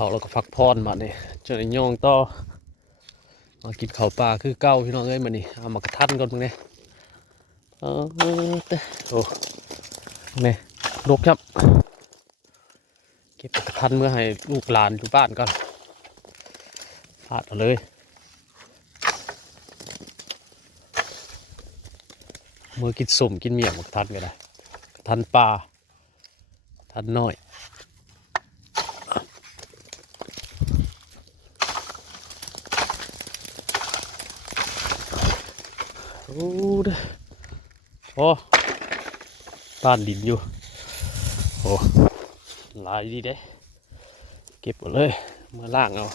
ข้าวแล้วก็พักผ่อนมาเนี่ยจะได้ย่องต่อมากินข้าวปลาคือเก้าพี่น้องเอ้ยมานี่เอามากระทันก่อนมึงเนี่ยโอ้เนี่ยลกครับเก็บกระทันเมื่อให้ลูกหลานอยู่บ้านก่อนพาดเอาเลยเมื่อกินสุ่มกินเมี่ยงกระทันก็ได้กระทันปลากระทันน้อยโอ้เด้อโอ้บ้านดินอยู่โอ้หลายดีเด้เก็บหมดเลยมาล่างเอา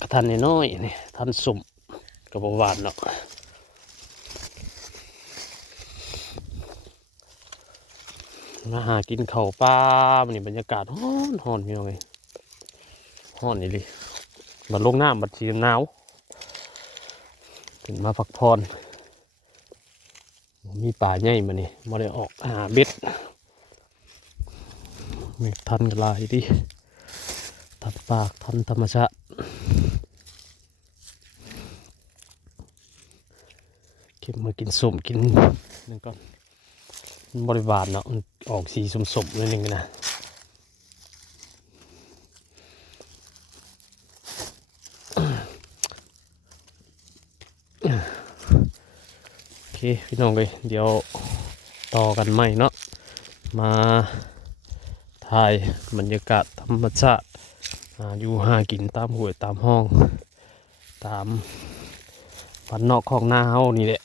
กระทันน้อยนี่ทันสุ่มกับบหวานเนาะมาหากินข้าวปลามันนี่บรรยากาศฮ้อนพี่น้องเลยฮ้อนนี่เลยมันลงน้ำบัดชีหนาวถึงมาพักผ่อนมีป่าใหญ่มานี่มาได้ออกหาเบ็ดไม่ทันกันลายดิทันปากทันธรรมชาติเก็บมากินส้มกินนึงก่อนบริวารเนาะมันออกสีสมๆนิดนึงนะโอเคพี่น้องเลยเดี๋ยวต่อกันใหม่เนาะมาถ่ายบรรยากาศธรรมชาติอยู่หากินตามห้วยตามห้องตามบ้านนอกของนาเฮานี่แหละ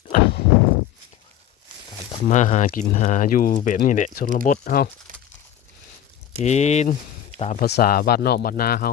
ทำมาหากินหาอยู่แบบนี้แหละชนบทเฮากินตามภาษาบ้านนอกบ้านนาเฮา